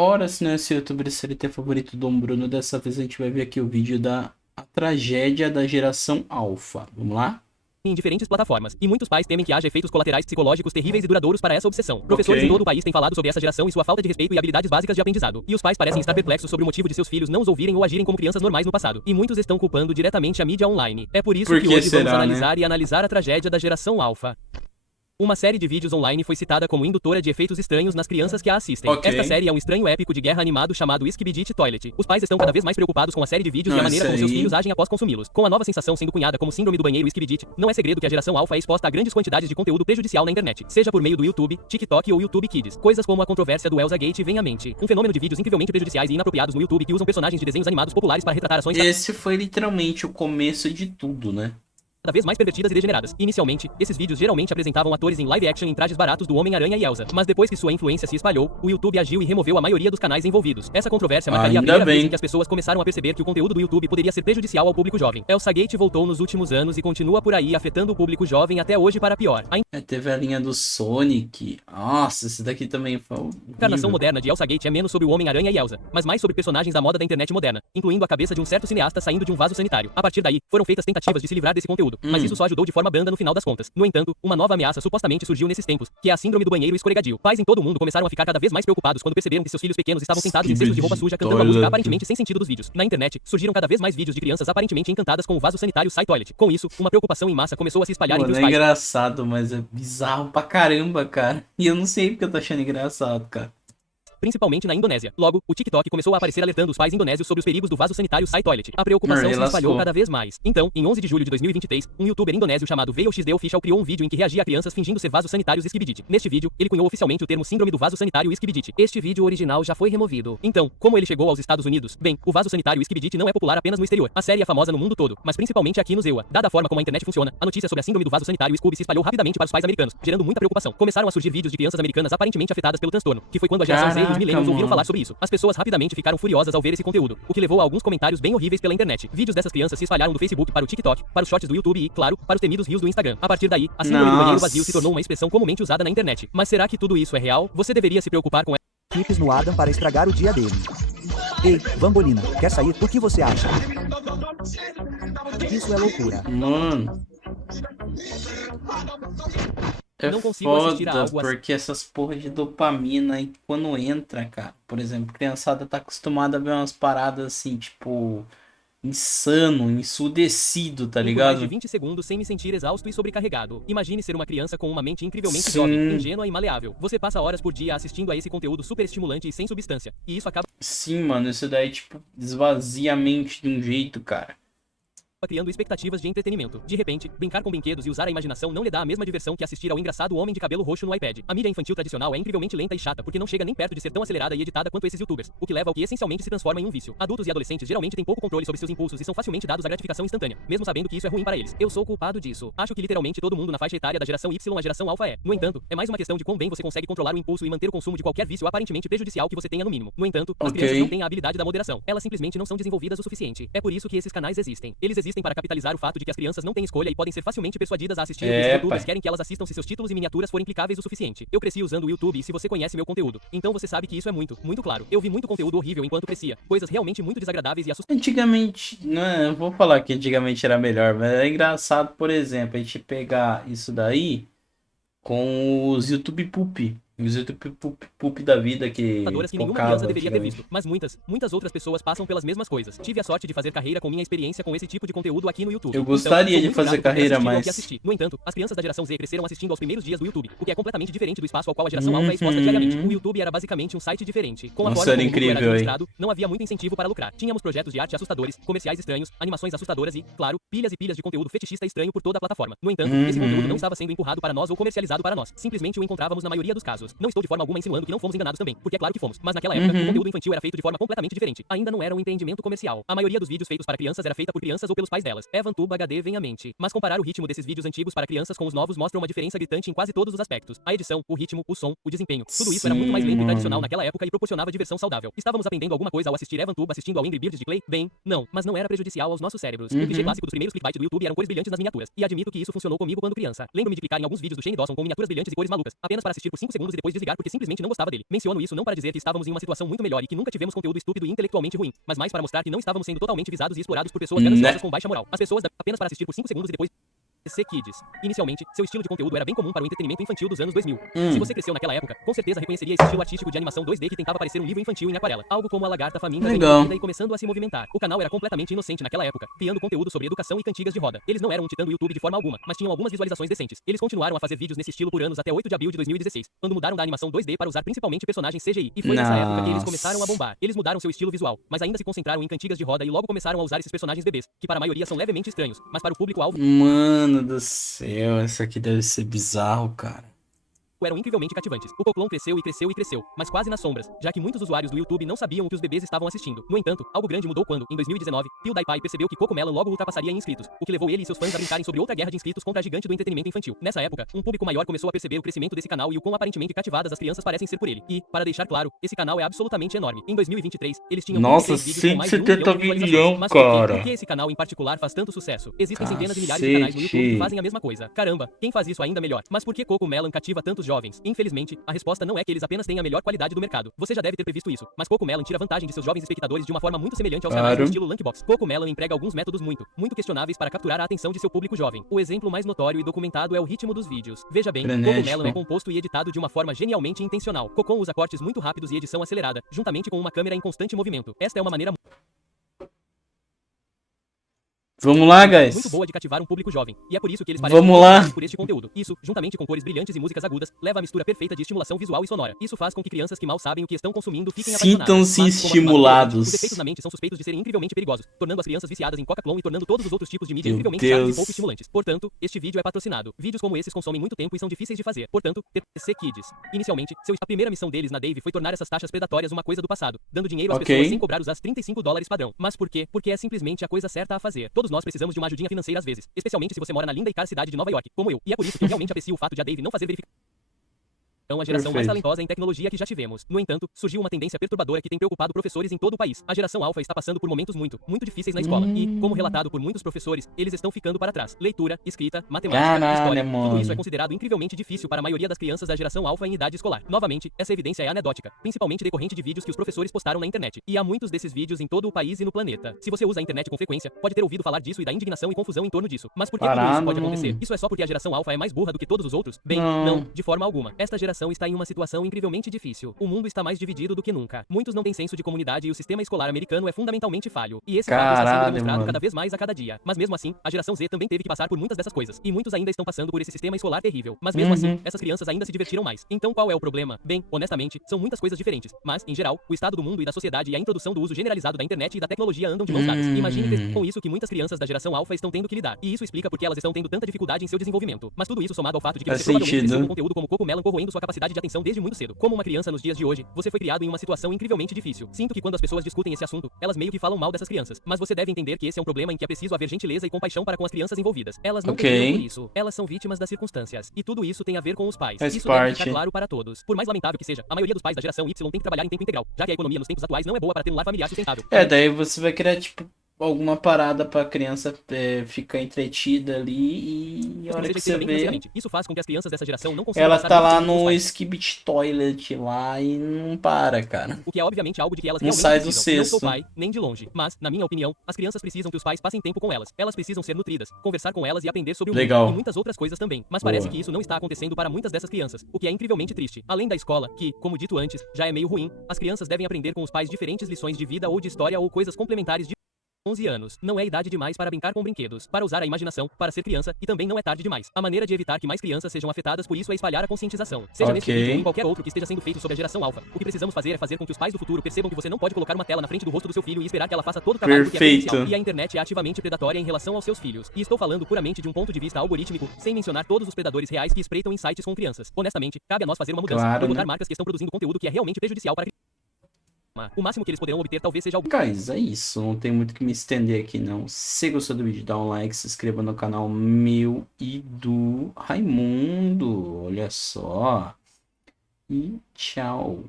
Ora, se não é esse youtuber SLT favorito do Dom Bruno, dessa vez a gente vai ver aqui o vídeo da a tragédia da geração Alpha. Vamos lá? Em diferentes plataformas, e muitos pais temem que haja efeitos colaterais psicológicos terríveis e duradouros para essa obsessão. Professores em todo o país têm falado sobre essa geração e sua falta de respeito e habilidades básicas de aprendizado. E os pais parecem estar perplexos sobre o motivo de seus filhos não os ouvirem ou agirem como crianças normais no passado. E muitos estão culpando diretamente a mídia online. É por isso Por que que hoje vamos será, né? analisar a tragédia da geração Alpha. Uma série de vídeos online foi citada como indutora de efeitos estranhos nas crianças que a assistem. Ok. Esta série é um estranho épico de guerra animado chamado Skibidi Toilet. Os pais estão cada vez mais preocupados com a série de vídeos e a maneira como seus filhos agem após consumi-los. Com a nova sensação sendo cunhada como síndrome do banheiro Skibidi, não é segredo que a geração Alpha é exposta a grandes quantidades de conteúdo prejudicial na internet, seja por meio do YouTube, TikTok ou YouTube Kids. Coisas como a controvérsia do Elsa Gate vêm à mente. Um fenômeno de vídeos incrivelmente prejudiciais e inapropriados no YouTube que usam personagens de desenhos animados populares para retratar ações Esse foi literalmente o começo de tudo, né? cada vez mais pervertidas e degeneradas. Inicialmente, esses vídeos geralmente apresentavam atores em live action em trajes baratos do Homem-Aranha e Elsa, mas depois que sua influência se espalhou, o YouTube agiu e removeu a maioria dos canais envolvidos. Essa controvérsia marcaria a Ainda primeira bem. vez em que as pessoas começaram a perceber que o conteúdo do YouTube poderia ser prejudicial ao público jovem. Elsa Gate voltou nos últimos anos e continua por aí afetando o público jovem até hoje para pior. A Teve a linha do Sonic. Nossa, esse daqui também foi encarnação horrível. moderna de Elsa Gate é menos sobre o Homem-Aranha e Elsa, mas mais sobre personagens da moda da internet moderna, incluindo a cabeça de um certo cineasta saindo de um vaso sanitário. A partir daí, foram feitas tentativas de se livrar desse conteúdo, mas isso só ajudou de forma branda no final das contas. No entanto, uma nova ameaça supostamente surgiu nesses tempos, que é a síndrome do banheiro escorregadio. Pais em todo o mundo começaram a ficar cada vez mais preocupados quando perceberam que seus filhos pequenos estavam sentados em cestos de roupa suja cantando a música aparentemente sem sentido dos vídeos. Na internet, surgiram cada vez mais vídeos de crianças aparentemente encantadas com o vaso sanitário Sai Toilet. Com isso, uma preocupação em massa começou a se espalhar entre Mano, os é pais. engraçado, mas é bizarro pra caramba, cara. E eu não sei porque eu tô achando engraçado, cara. Principalmente na Indonésia. Logo, o TikTok começou a aparecer alertando os pais indonésios sobre os perigos do vaso sanitário Sai Toilet. A preocupação se espalhou cada vez mais. Então, em 11 de julho de 2023, um youtuber indonésio chamado VeilXD Official criou um vídeo em que reagia a crianças fingindo ser vasos sanitários Skibidi. Neste vídeo, ele cunhou oficialmente o termo síndrome do vaso sanitário Skibidi. Este vídeo original já foi removido. Então, como ele chegou aos Estados Unidos? Bem, o vaso sanitário Skibidi não é popular apenas no exterior. A série é famosa no mundo todo, mas principalmente aqui no ZEUA. Dada a forma como a internet funciona, a notícia sobre a síndrome do vaso sanitário Scooby se espalhou rapidamente para os pais americanos, gerando muita preocupação. Começaram a surgir vídeos de crianças americanas aparentemente afetadas pelo transtorno, que foi quando a geração Z e os millennials ouviram falar sobre isso. As pessoas rapidamente ficaram furiosas ao ver esse conteúdo, o que levou a alguns comentários bem horríveis pela internet. Vídeos dessas crianças se espalharam do Facebook para o TikTok, para os shorts do YouTube e, claro, para os temidos reels do Instagram. A partir daí, a síndrome do banheiro vazio se tornou uma expressão comumente usada na internet. Mas será que tudo isso é real? Você deveria se preocupar com Clipes no Adam para estragar o dia dele. Ei, Bambolina, quer sair? O que você acha? Isso é loucura. Mano. É Não consigo assistir a foda, algo assim. porque essas porra de dopamina aí, quando entra, cara, por exemplo, criançada tá acostumada a ver umas paradas assim, tipo, insano, ensurdecido, tá por mais de ligado? 20 segundos sem me sentir exausto e sobrecarregado. Imagine ser uma criança com uma mente incrivelmente Sim. jovem, ingênua e maleável. Você passa horas por dia assistindo a esse conteúdo super estimulante e sem substância. E isso acaba Sim, mano, isso daí, tipo, esvazia a mente de um jeito, cara. criando expectativas de entretenimento. De repente, brincar com brinquedos e usar a imaginação não lhe dá a mesma diversão que assistir ao engraçado homem de cabelo roxo no iPad. A mídia infantil tradicional é incrivelmente lenta e chata porque não chega nem perto de ser tão acelerada e editada quanto esses youtubers, o que leva ao que essencialmente se transforma em um vício. Adultos e adolescentes geralmente têm pouco controle sobre seus impulsos e são facilmente dados à gratificação instantânea, mesmo sabendo que isso é ruim para eles. Eu sou culpado disso. Acho que literalmente todo mundo na faixa etária da geração Y a geração Alpha é. No entanto, é mais uma questão de quão bem você consegue controlar o impulso e manter o consumo de qualquer vício aparentemente prejudicial que você tenha no mínimo. No entanto, as crianças não têm a habilidade da moderação. Elas simplesmente não são desenvolvidas o suficiente. É por isso que esses canais existem. Eles existem para capitalizar o fato de que as crianças não têm escolha e podem ser facilmente persuadidas a assistir o que os youtubers querem que elas assistam se seus títulos e miniaturas forem clicáveis o suficiente. Eu cresci usando o YouTube e se você conhece meu conteúdo, então você sabe que isso é muito claro. Eu vi muito conteúdo horrível enquanto crescia, coisas realmente muito desagradáveis e assustadoras. Antigamente, não é, eu vou falar que antigamente era melhor, mas é engraçado, por exemplo, a gente pegar isso daí com os YouTube Poop. Os YouTube Poop da vida que Que nenhuma criança deveria ter visto, mas muitas outras pessoas passam pelas mesmas coisas. Tive a sorte de fazer carreira com minha experiência com esse tipo de conteúdo aqui no YouTube. Eu gostaria então, de fazer carreira, mas No entanto, as crianças da geração Z cresceram assistindo aos primeiros dias do YouTube, o que é completamente diferente do espaço ao qual a geração Alpha é exposta diariamente. O YouTube era basicamente um site diferente. Com a Nossa, forma era como o Google era incrível, administrado, não havia muito incentivo para lucrar. Tínhamos projetos de arte assustadores, comerciais estranhos, animações assustadoras e, claro, pilhas e pilhas de conteúdo fetichista estranho por toda a plataforma. No entanto, esse conteúdo não estava sendo empurrado para nós ou comercializado para nós. Simplesmente o encontrávamos na maioria dos casos. Não estou de forma alguma insinuando que não fomos enganados também, porque é claro que fomos. Mas naquela época, o conteúdo infantil era feito de forma completamente diferente. Ainda não era um empreendimento comercial. A maioria dos vídeos feitos para crianças era feita por crianças ou pelos pais delas. EvanTube HD vem à mente. Mas comparar o ritmo desses vídeos antigos para crianças com os novos mostra uma diferença gritante em quase todos os aspectos. A edição, o ritmo, o som, o desempenho. Tudo isso era muito mais lento e tradicional naquela época e proporcionava diversão saudável. Estávamos aprendendo alguma coisa ao assistir EvanTube assistindo ao Angry Birds de Clay? Bem, não. Mas não era prejudicial aos nossos cérebros. O clichê clássico dos primeiros clickbait do YouTube eram cores brilhantes nas miniaturas. E admito que isso funcionou comigo quando criança. Lembro-me de clicar em alguns vídeos do Shane Dawson com miniaturas brilhantes e cores malucas, apenas para assistir por 5 segundos e depois desligar porque simplesmente não gostava dele. Menciono isso não para dizer que estávamos em uma situação muito melhor e que nunca tivemos conteúdo estúpido e intelectualmente ruim, mas mais para mostrar que não estávamos sendo totalmente visados e explorados por pessoas gananciosas com baixa moral. As pessoas apenas para assistir por 5 segundos e depois C Kids. Inicialmente, seu estilo de conteúdo era bem comum para o entretenimento infantil dos anos 2000. Se você cresceu naquela época, com certeza reconheceria esse estilo artístico de animação 2D que tentava parecer um livro infantil em aquarela. Algo como a lagarta faminta bem nutrida e começando a se movimentar. O canal era completamente inocente naquela época, criando conteúdo sobre educação e cantigas de roda. Eles não eram um titã do YouTube de forma alguma, mas tinham algumas visualizações decentes. Eles continuaram a fazer vídeos nesse estilo por anos até 8 de abril de 2016, quando mudaram da animação 2D para usar principalmente personagens CGI. E foi nessa época que eles começaram a bombar. Eles mudaram seu estilo visual, mas ainda se concentraram em cantigas de roda e logo começaram a usar esses personagens bebês, que para a maioria são levemente estranhos, mas para o público-alvo Mano do céu, isso aqui deve ser bizarro, cara. eram incrivelmente cativantes. O Coclon cresceu e cresceu e cresceu, mas quase nas sombras, já que muitos usuários do YouTube não sabiam o que os bebês estavam assistindo. No entanto, algo grande mudou quando, em 2019, PewDiePie percebeu que Cocomelon logo ultrapassaria em inscritos, o que levou ele e seus fãs a brincarem sobre outra guerra de inscritos contra a gigante do entretenimento infantil. Nessa época, um público maior começou a perceber o crescimento desse canal e o quão aparentemente cativadas as crianças parecem ser por ele. E, para deixar claro, esse canal é absolutamente enorme. Em 2023, eles tinham 33 vídeos com mais de 1 milhão de visualizações. Mas por que esse canal em particular faz tanto sucesso? Existem centenas e milhares de canais no YouTube que fazem a mesma coisa. Caramba, quem faz isso ainda melhor? Mas por que Cocomelon cativa tantos jovens? Infelizmente, a resposta não é que eles apenas têm a melhor qualidade do mercado. Você já deve ter previsto isso, mas Cocomelon tira vantagem de seus jovens espectadores de uma forma muito semelhante aos canais do estilo Lunkbox. Cocomelon emprega alguns métodos muito questionáveis para capturar a atenção de seu público jovem. O exemplo mais notório e documentado é o ritmo dos vídeos. Veja bem, Cocomelon é composto e editado de uma forma genialmente intencional. Cocon usa cortes muito rápidos e edição acelerada, juntamente com uma câmera em constante movimento. Esta é uma maneira Vamos lá, guys. muito boa de cativar um público jovem, e é por isso que eles parecem lá por este conteúdo. Isso, juntamente com cores brilhantes e músicas agudas, leva a mistura perfeita de estimulação visual e sonora. Isso faz com que crianças que mal sabem o que estão consumindo fiquem apaixonadas. Sintam-se estimulados. Os efeitos na mente são suspeitos de serem incrivelmente perigosos, tornando as crianças viciadas em Coca-Clone e tornando todos os outros tipos de mídia incrivelmente chatos e pouco estimulantes. Portanto, este vídeo é patrocinado. Vídeos como esses consomem muito tempo e são difíceis de fazer. Portanto, TC Kids. Inicialmente, a primeira missão deles na Dave foi tornar essas taxas predatórias uma coisa do passado, dando dinheiro às pessoas sem cobrar os $35 padrão. Mas por quê? Porque é simplesmente a coisa certa a fazer. Todos nós precisamos de uma ajudinha financeira às vezes, especialmente se você mora na linda e cara cidade de Nova York, como eu. E é por isso que eu realmente aprecio o fato de a Dave não fazer verificação. A geração mais talentosa em tecnologia que já tivemos. No entanto, surgiu uma tendência perturbadora que tem preocupado professores em todo o país. A geração alfa está passando por momentos muito difíceis na escola. E, como relatado por muitos professores, eles estão ficando para trás. Leitura, escrita, matemática, história, tudo isso é considerado incrivelmente difícil para a maioria das crianças da geração alfa em idade escolar. Novamente, essa evidência é anedótica, principalmente decorrente de vídeos que os professores postaram na internet. E há muitos desses vídeos em todo o país e no planeta. Se você usa a internet com frequência, pode ter ouvido falar disso e da indignação e confusão em torno disso. Mas por que tudo isso pode acontecer? Isso é só porque a geração alfa é mais burra do que todos os outros? Bem, não, de forma alguma. Esta geração está em uma situação incrivelmente difícil. O mundo está mais dividido do que nunca. Muitos não têm senso de comunidade e o sistema escolar americano é fundamentalmente falho. E esse fato está sendo demonstrado cada vez mais a cada dia. Mas mesmo assim, a geração Z também teve que passar por muitas dessas coisas. E muitos ainda estão passando por esse sistema escolar terrível. Mas mesmo assim, essas crianças ainda se divertiram mais. Então qual é o problema? Bem, honestamente, são muitas coisas diferentes. Mas, em geral, o estado do mundo e da sociedade e a introdução do uso generalizado da internet e da tecnologia andam de mãos dadas. Imagine com isso que muitas crianças da geração alfa estão tendo que lidar. E isso explica porque elas estão tendo tanta dificuldade em seu desenvolvimento. Mas tudo isso somado ao fato de que você provavelmente cresceu com conteúdo como Cocomelon corroendo sua capacidade de atenção desde muito cedo. Como uma criança nos dias de hoje, você foi criado em uma situação incrivelmente difícil. Sinto que quando as pessoas discutem esse assunto, elas meio que falam mal dessas crianças. Mas você deve entender que esse é um problema em que é preciso haver gentileza e compaixão para com as crianças envolvidas. Elas não têm por isso. Elas são vítimas das circunstâncias. E tudo isso tem a ver com os pais. Isso deve ficar claro para todos. Por mais lamentável que seja, a maioria dos pais da geração Y tem que trabalhar em tempo integral, já que a economia nos tempos atuais não é boa para ter um lar familiar sustentável. Daí você vai criar, tipo, alguma parada pra criança ficar entretida ali e a hora que você vê... Isso faz com que as crianças dessa geração não consigam ela tá lá no Skibidi Toilet lá e não para, cara. O que é obviamente algo de que elas não realmente sai precisam. do cesto. Não sou pai, nem de longe. Mas, na minha opinião, as crianças precisam que os pais passem tempo com elas. Elas precisam ser nutridas, conversar com elas e aprender sobre o mundo. E muitas outras coisas também. Mas parece que isso não está acontecendo para muitas dessas crianças, o que é incrivelmente triste. Além da escola, que, como dito antes, já é meio ruim, as crianças devem aprender com os pais diferentes lições de vida ou de história ou coisas complementares de 11 anos. Não é idade demais para brincar com brinquedos, para usar a imaginação, para ser criança, e também não é tarde demais. A maneira de evitar que mais crianças sejam afetadas por isso é espalhar a conscientização. Seja nesse vídeo ou em qualquer outro que esteja sendo feito sobre a geração alfa. O que precisamos fazer é fazer com que os pais do futuro percebam que você não pode colocar uma tela na frente do rosto do seu filho e esperar que ela faça todo o trabalho que é potencial. E a internet é ativamente predatória em relação aos seus filhos. E estou falando puramente de um ponto de vista algorítmico, sem mencionar todos os predadores reais que espreitam em sites com crianças. Honestamente, cabe a nós fazer uma mudança, boicotar marcas que estão produzindo conteúdo que é realmente prejudicial para o máximo que eles poderão obter talvez seja algo... Guys, é isso. Não tem muito que me estender aqui, não. Se gostou do vídeo, dá um like, se inscreva no canal meu e do Raimundo. Olha só. E tchau.